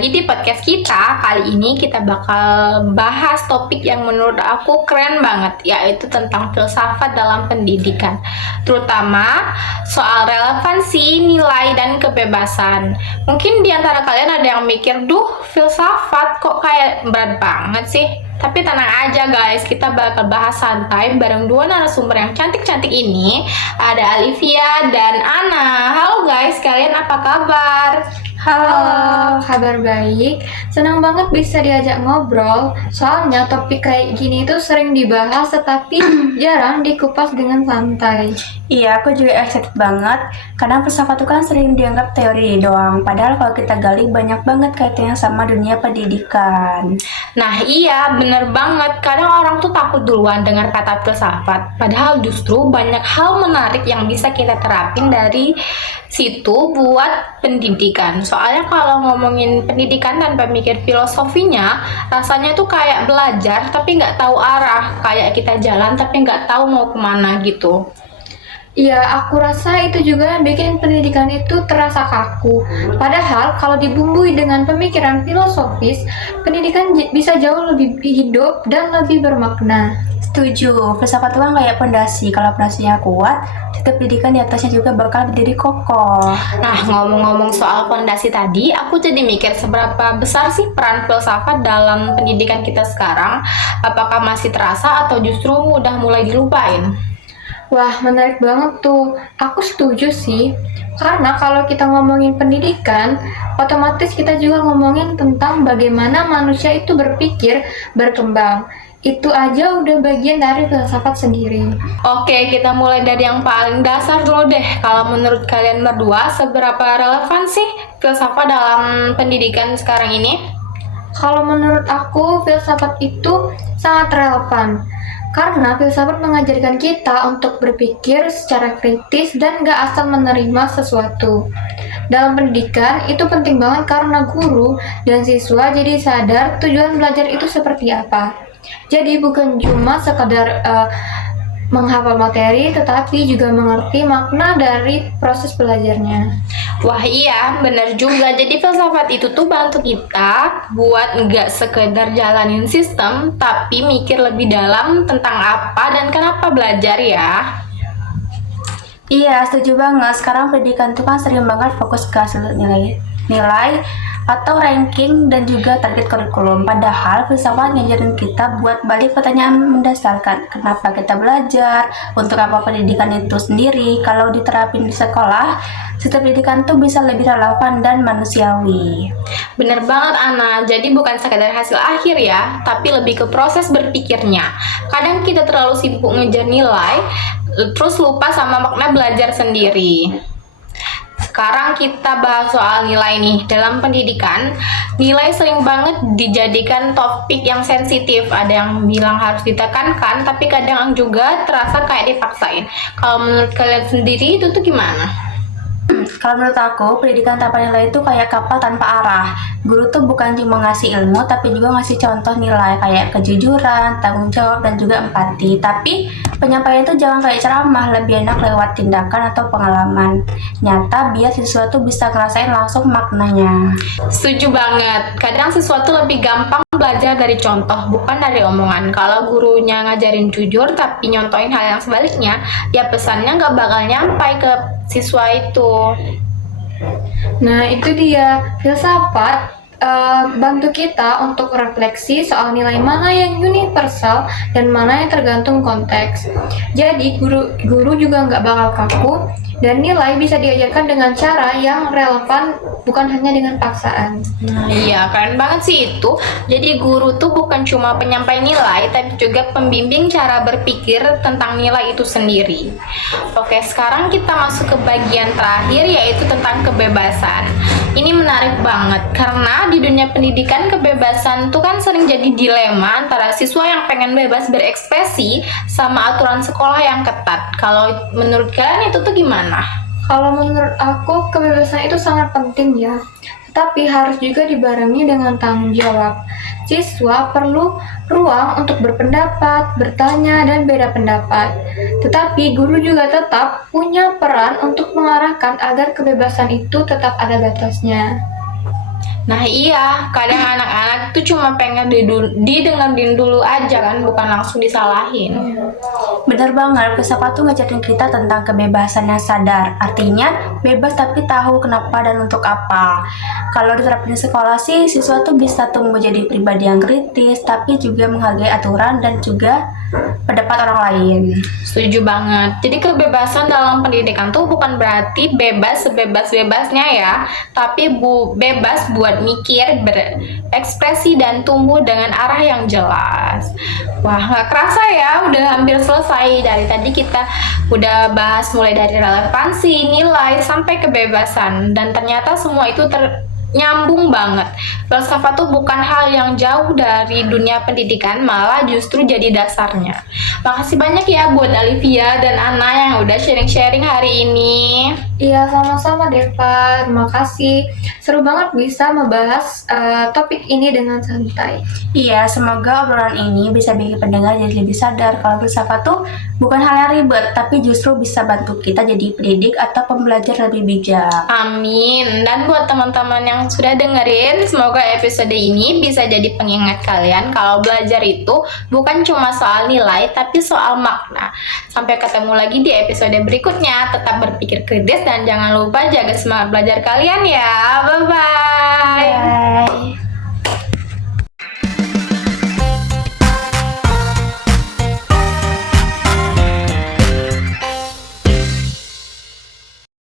lagi di podcast kita. Kali ini kita bakal bahas topik yang menurut aku keren banget, yaitu tentang filsafat dalam pendidikan. Terutama soal relevansi, nilai, dan kebebasan. Mungkin di antara kalian ada yang mikir, duh filsafat kok kayak berat banget sih? Tapi tenang aja guys, kita bakal bahas santai bareng dua narasumber yang cantik-cantik ini. Ada Alivia dan Ana. Halo guys, kalian apa kabar? Halo, kabar baik. Senang banget bisa diajak ngobrol. Soalnya topik kayak gini tuh sering dibahas tetapi jarang dikupas dengan santai. Iya, aku juga excited banget karena filsafat itu kan sering dianggap teori doang. Padahal kalau kita gali banyak banget kaitannya sama dunia pendidikan. Nah iya, bener banget. Kadang orang tuh takut duluan dengar kata filsafat. Padahal justru banyak hal menarik yang bisa kita terapin dari situ buat pendidikan. Soalnya kalau ngomongin pendidikan tanpa mikir filosofinya, rasanya tuh kayak belajar tapi nggak tahu arah. Kayak kita jalan tapi nggak tahu mau kemana gitu. Iya, aku rasa itu juga yang bikin pendidikan itu terasa kaku. Padahal kalau dibumbui dengan pemikiran filosofis, pendidikan bisa jauh lebih hidup dan lebih bermakna. Setuju, filsafat itu kan kayak pondasi. Kalau pondasinya kuat, sistem pendidikan di atasnya juga bakal berdiri kokoh. Nah, ngomong-ngomong soal fondasi tadi, aku jadi mikir seberapa besar sih peran filsafat dalam pendidikan kita sekarang? Apakah masih terasa atau justru udah mulai dilupain? Wah, menarik banget tuh. Aku setuju sih. Karena kalau kita ngomongin pendidikan, otomatis kita juga ngomongin tentang bagaimana manusia itu berpikir, berkembang. Itu aja udah bagian dari filsafat sendiri. Oke, kita mulai dari yang paling dasar dulu deh. Kalau menurut kalian berdua, seberapa relevan sih filsafat dalam pendidikan sekarang ini? Kalau menurut aku, filsafat itu sangat relevan. Karena filsafat mengajarkan kita untuk berpikir secara kritis dan gak asal menerima sesuatu. Dalam pendidikan, itu penting banget karena guru dan siswa jadi sadar tujuan belajar itu seperti apa. Jadi bukan cuma sekadar menghafal materi, tetapi juga mengerti makna dari proses belajarnya. Wah iya, bener juga. Jadi filsafat itu tuh bantu kita buat nggak sekedar jalanin sistem, tapi mikir lebih dalam tentang apa dan kenapa belajar ya. Iya, setuju banget. Sekarang pendidikan itu kan sering banget fokus ke hasil nilai atau ranking dan juga target kurikulum. Padahal filsafat ngajarin kita buat balik pertanyaan mendasarkan. Kenapa kita belajar? Untuk apa pendidikan itu sendiri? Kalau diterapin di sekolah, sistem pendidikan tuh bisa lebih relevan dan manusiawi. Bener banget Ana, jadi bukan sekadar hasil akhir ya, tapi lebih ke proses berpikirnya. Kadang kita terlalu sibuk ngejar nilai, terus lupa sama makna belajar sendiri. Sekarang kita bahas soal nilai nih. Dalam pendidikan, nilai sering banget dijadikan topik yang sensitif. Ada yang bilang harus ditekankan, tapi kadang juga terasa kayak dipaksain. Kalau menurut kalian sendiri itu tuh gimana? Kalau menurut aku, pendidikan tanpa nilai itu kayak kapal tanpa arah. Guru tuh bukan cuma ngasih ilmu, tapi juga ngasih contoh nilai kayak kejujuran, tanggung jawab, dan juga empati. Tapi penyampaian itu jangan kayak ceramah, lebih enak lewat tindakan atau pengalaman nyata biar siswa tuh bisa ngerasain langsung maknanya. Setuju banget. Kadang sesuatu lebih gampang belajar dari contoh, bukan dari omongan. Kalau gurunya ngajarin jujur, tapi nyontohin hal yang sebaliknya, ya pesannya nggak bakal nyampai ke siswa itu. Nah, itu dia. Filsafat bantu kita untuk refleksi soal nilai mana yang universal dan mana yang tergantung konteks. Jadi, guru juga nggak bakal kaku dan nilai bisa diajarkan dengan cara yang relevan, bukan hanya dengan paksaan. Nah, iya, keren banget sih itu. Jadi guru tuh bukan cuma penyampai nilai, tapi juga pembimbing cara berpikir tentang nilai itu sendiri. Oke, sekarang kita masuk ke bagian terakhir, yaitu tentang kebebasan. Ini menarik banget, karena di dunia pendidikan kebebasan tuh kan sering jadi dilema antara siswa yang pengen bebas berekspresi sama aturan sekolah yang ketat. Kalau menurut kalian itu tuh gimana? Kalau menurut aku, kebebasan itu sangat penting ya, tetapi harus juga dibarengi dengan tanggung jawab. Siswa perlu ruang untuk berpendapat, bertanya, dan beda pendapat. Tetapi guru juga tetap punya peran untuk mengarahkan agar kebebasan itu tetap ada batasnya. Nah iya, kadang anak-anak tuh cuma pengen didengerin dulu aja kan, bukan langsung disalahin. Bener banget, filsafat tuh ngajarin kita tentang kebebasan yang sadar. Artinya, bebas tapi tahu kenapa dan untuk apa. Kalau diterapin di sekolah sih, siswa tuh bisa tumbuh jadi pribadi yang kritis, tapi juga menghargai aturan dan juga pendapat orang lain. Setuju banget. Jadi kebebasan dalam pendidikan tuh bukan berarti bebas sebebas-bebasnya ya, tapi bebas buat mikir, berekspresi dan tumbuh dengan arah yang jelas. Wah, nggak kerasa ya, udah hampir selesai. Dari tadi kita udah bahas mulai dari relevansi, nilai, sampai kebebasan. Dan ternyata semua itu nyambung banget. Filsafat tuh bukan hal yang jauh dari dunia pendidikan, malah justru jadi dasarnya. Makasih banyak ya buat Olivia dan Ana yang udah sharing-sharing hari ini. Iya, sama-sama Deva. Terima kasih. Seru banget bisa membahas topik ini dengan santai. Iya, semoga obrolan ini bisa bikin pendengar jadi lebih sadar kalau filsafat tuh bukan hal yang ribet, tapi justru bisa bantu kita jadi pendidik atau pembelajar lebih bijak. Amin. Dan buat teman-teman yang sudah dengerin, semoga episode ini bisa jadi pengingat kalian kalau belajar itu bukan cuma soal nilai, tapi soal makna. Sampai ketemu lagi di episode berikutnya. Tetap berpikir kritis dan jangan lupa jaga semangat belajar kalian ya. Bye-bye. Bye.